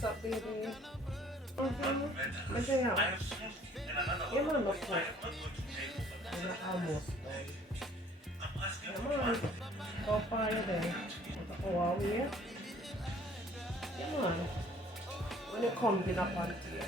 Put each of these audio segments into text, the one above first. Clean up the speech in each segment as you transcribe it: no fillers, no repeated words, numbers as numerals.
What's up, baby? What you know? You man look like you're almost done. Come on. How far are you there? Oh, are we here? Come on. When it comes in up on the table.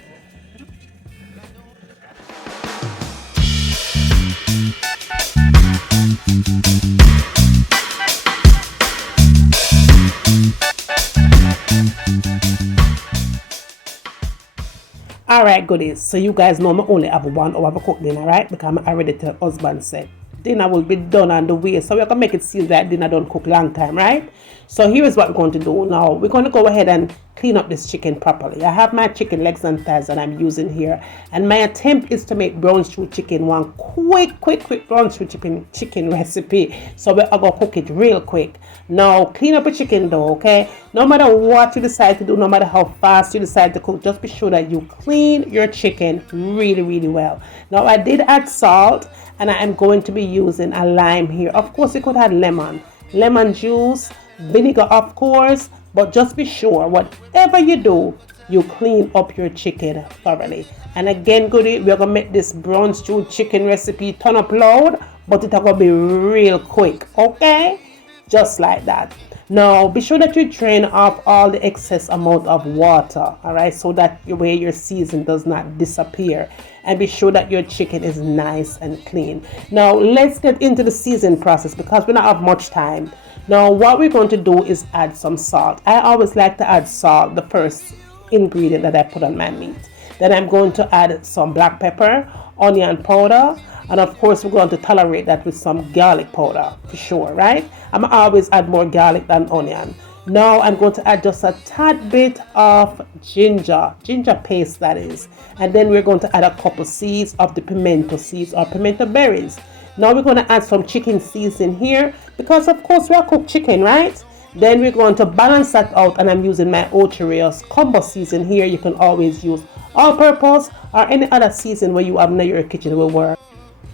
Alright, goodies. So you guys know I only have 1 hour to cook dinner, right? Because I already tell husband said dinner will be done on the way. So we're gonna make it seem like dinner don't cook long time, right? So here is what we're going to do now. We're going to go ahead and clean up this chicken properly. I have my chicken legs and thighs that I'm using here, and my attempt is to make brown stew chicken one quick brown stew chicken recipe. So we're gonna cook it real quick. Now clean up a chicken though, okay? No matter what you decide to do, no matter how fast you decide to cook, just be sure that you clean your chicken really well. Now I did add salt, and I am going to be using a lime here. Of course you could add lemon juice, vinegar of course, but just be sure whatever you do, you clean up your chicken thoroughly. And again, goodie, we're gonna make this brown stew chicken recipe turn up loud, but it's gonna be real quick, okay? Just like that. Now be sure that you drain off all the excess amount of water, all right, so that your season does not disappear, and be sure that your chicken is nice and clean. Now let's get into the seasoning process because we don't have much time. Now what we're going to do is add some salt. I always like to add salt, the first ingredient that I put on my meat. Then I'm going to add some black pepper, onion powder, and of course we're going to tolerate that with some garlic powder for sure, right? I'm always add more garlic than onion. Now I'm going to add just a tad bit of ginger paste, that is, and then we're going to add a couple seeds of the pimento seeds or pimento berries. Now we're going to add some chicken seasoning here because of course we're cooked chicken, right? Then we're going to balance that out, and I'm using my Ocheerios combo season here. You can always use all-purpose or any other season where you have in your kitchen will work.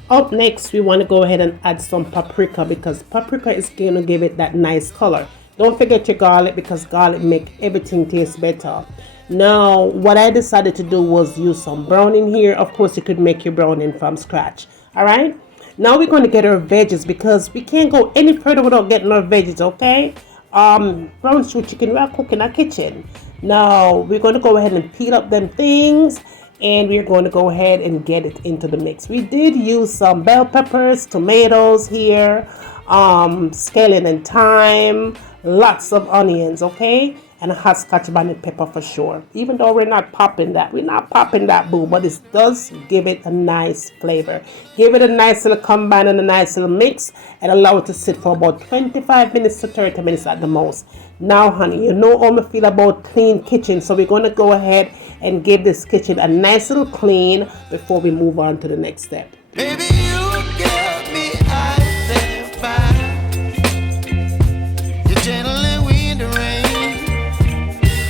Up next, we want to go ahead and add some paprika because paprika is going to give it that nice color. Don't forget your garlic because garlic make everything taste better. Now, what I decided to do was use some browning here. Of course, you could make your browning from scratch. All right. Now we're going to get our veggies because we can't go any further without getting our veggies, okay? Brown stew chicken, we are cooking in our kitchen. Now we're going to go ahead and peel up them things, and we're going to go ahead and get it into the mix. We did use some bell peppers, tomatoes here, scallion and thyme, lots of onions, okay? And a hot scotch bonnet pepper for sure. Even though we're not popping that boo, but it does give it a nice flavor. Give it a nice little combine and a nice little mix, and allow it to sit for about 25 minutes to 30 minutes at the most. Now honey, you know how I feel about clean kitchen, so we're going to go ahead and give this kitchen a nice little clean before we move on to the next step. Baby, you get me ice and fire. You're gentle wind and rain.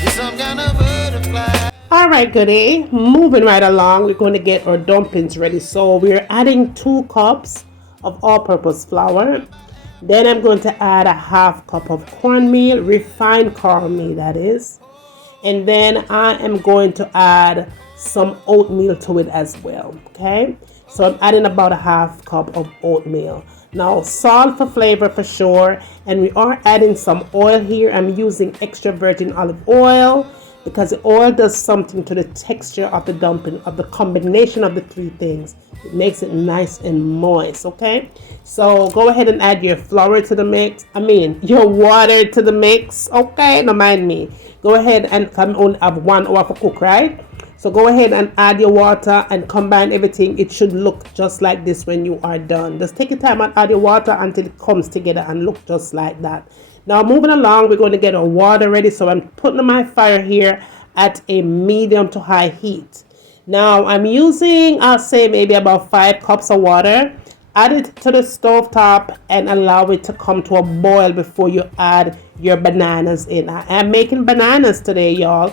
You're some kind of butterfly. Alright, goodie, moving right along, we're going to get our dumplings ready. So we're adding 2 cups of all-purpose flour. Then I'm going to add a half cup of cornmeal, refined cornmeal that is. And then I am going to add some oatmeal to it as well, okay? So I'm adding about a half cup of oatmeal. Now salt for flavor for sure, and we are adding some oil here. I'm using extra virgin olive oil because the oil does something to the texture of the dumpling, of the combination of the 3 things. It makes it nice and moist, okay? So go ahead and add your flour to the mix. Your water to the mix, okay? Don't mind me. Go ahead and only have 1 hour for cook, right? So go ahead and add your water and combine everything. It should look just like this when you are done. Just take your time and add your water until it comes together and look just like that. Now moving along, we're going to get our water ready. So I'm putting my fire here at a medium to high heat. Now I'm using, I'll say maybe about 5 cups of water. Add it to the stove top and allow it to come to a boil before you add your bananas in. I am making bananas today, y'all.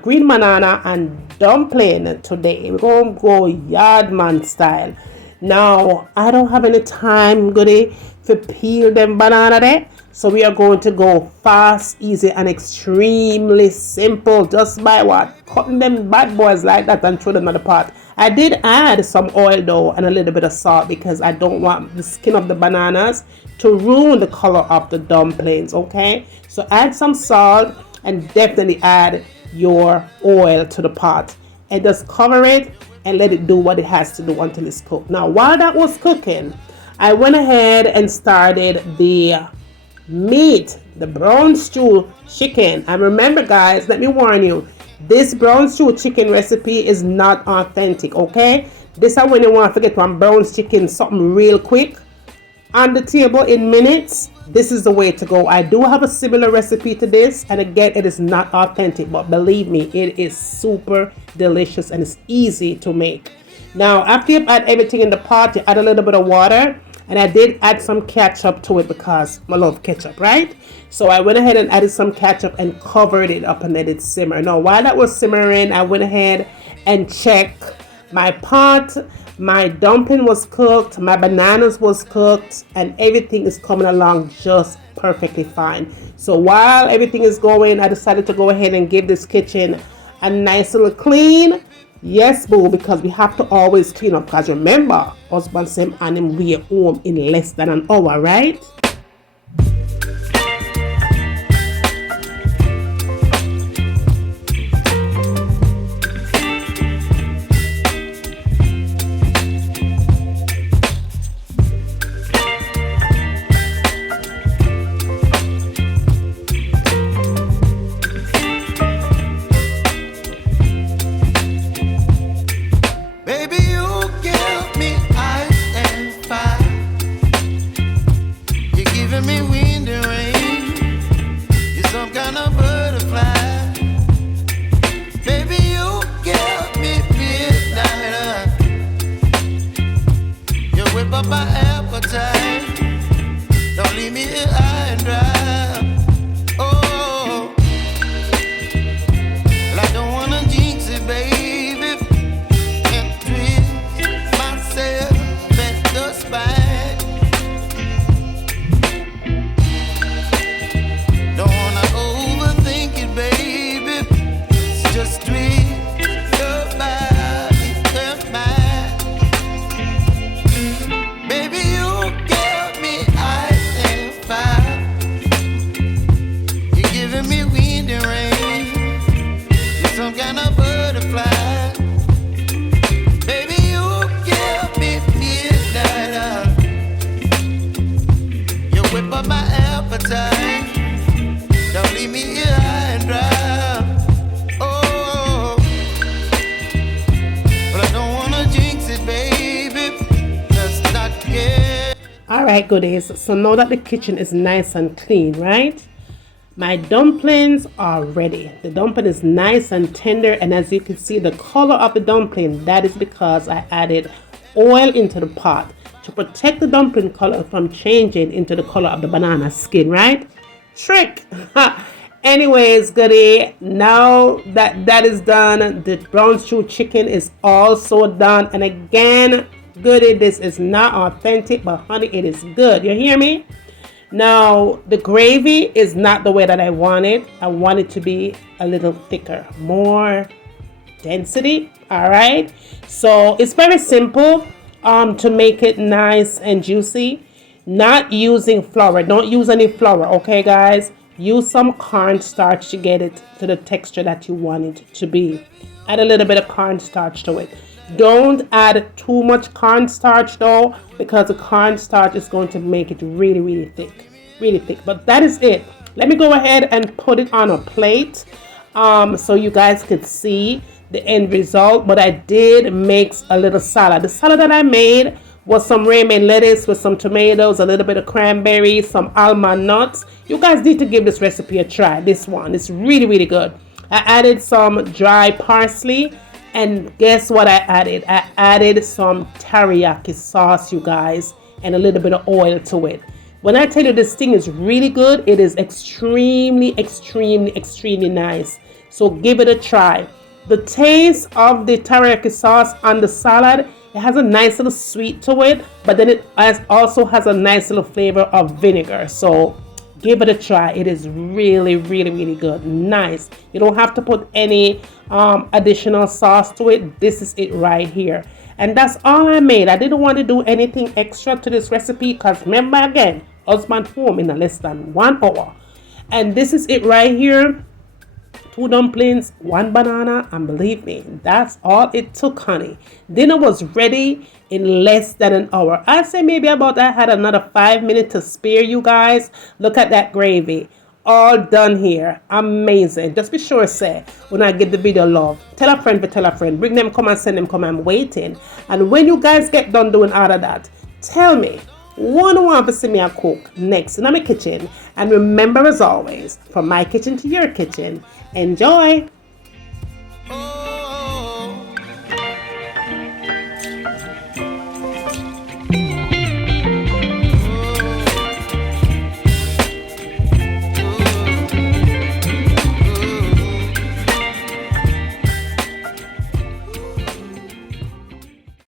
Green banana and dumpling today. We're going to go yardman style. Now I don't have any time, goodie, to peel them banana there. So we are going to go fast, easy, and extremely simple. Just by what? Cutting them bad boys like that and throw them in the pot. I did add some oil though and a little bit of salt because I don't want the skin of the bananas to ruin the color of the dumplings, okay? So add some salt and definitely add your oil to the pot. And just cover it and let it do what it has to do until it's cooked. Now, while that was cooking, I went ahead and started the meat, the brown stew chicken. And remember guys, let me warn you, this brown stew chicken recipe is not authentic, okay? This is when you want to get one brown chicken, something real quick on the table in minutes. This is the way to go. I do have a similar recipe to this, and again, it is not authentic, but believe me, it is super delicious and it's easy to make. Now, after you add everything in the pot, you add a little bit of water, and I did add some ketchup to it because I love ketchup, right? So I went ahead and added some ketchup and covered it up and let it simmer. Now, while that was simmering, I went ahead and checked my pot. My dumpling was cooked, my bananas was cooked, and everything is coming along just perfectly fine. So while everything is going, I decided to go ahead and give this kitchen a nice little clean. Yes, boo, because we have to always clean up. Because remember, husband same and him we are home in less than an hour, right? Alright goodies, so now that the kitchen is nice and clean, right? My dumplings are ready. The dumpling is nice and tender, and as you can see the color of the dumpling, that is because I added oil into the pot to protect the dumpling color from changing into the color of the banana skin, right? Trick! Anyways, goodie, now that that is done, the brown stew chicken is also done. And again, goodie, this is not authentic, but honey, it is good. You hear me? Now, the gravy is not the way that I want it. I want it to be a little thicker, more density. All right. So it's very simple to make it nice and juicy. Not using flour. Don't use any flour. Okay, guys. Use some cornstarch to get it to the texture that you want it to be. Add a little bit of cornstarch to it. Don't add too much cornstarch though, because the cornstarch is going to make it really, really thick. But that is it. Let me go ahead and put it on a plate so you guys could see the end result. But I did make a little salad. The salad that I made was some romaine lettuce with some tomatoes, a little bit of cranberry, some almond nuts. You guys need to give this recipe a try. This one, it's really, really good. I added some dry parsley, and guess what I added? I added some teriyaki sauce, you guys, and a little bit of oil to it. When I tell you this thing is really good, it is extremely, extremely, extremely nice. So give it a try. The taste of the teriyaki sauce on the salad, it has a nice little sweet to it, but then it also has a nice little flavor of vinegar. So Give it a try. It is really, really, really good. Nice. You don't have to put any additional sauce to it. This is it right here. And that's all I made. I didn't want to do anything extra to this recipe because remember again, husband home in less than 1 hour. And this is it right here. 2 dumplings, 1 banana, and believe me, that's all it took, honey. Dinner was ready in less than an hour. I say maybe about I had another 5 minutes to spare, you guys. Look at that gravy. All done here. Amazing. Just be sure say when I give the video love, tell a friend, tell a friend, bring them, come and send them, come, I'm waiting. And when you guys get done doing all of that, tell me want to see me a cook next in my kitchen. And remember, as always, from my kitchen to your kitchen, enjoy.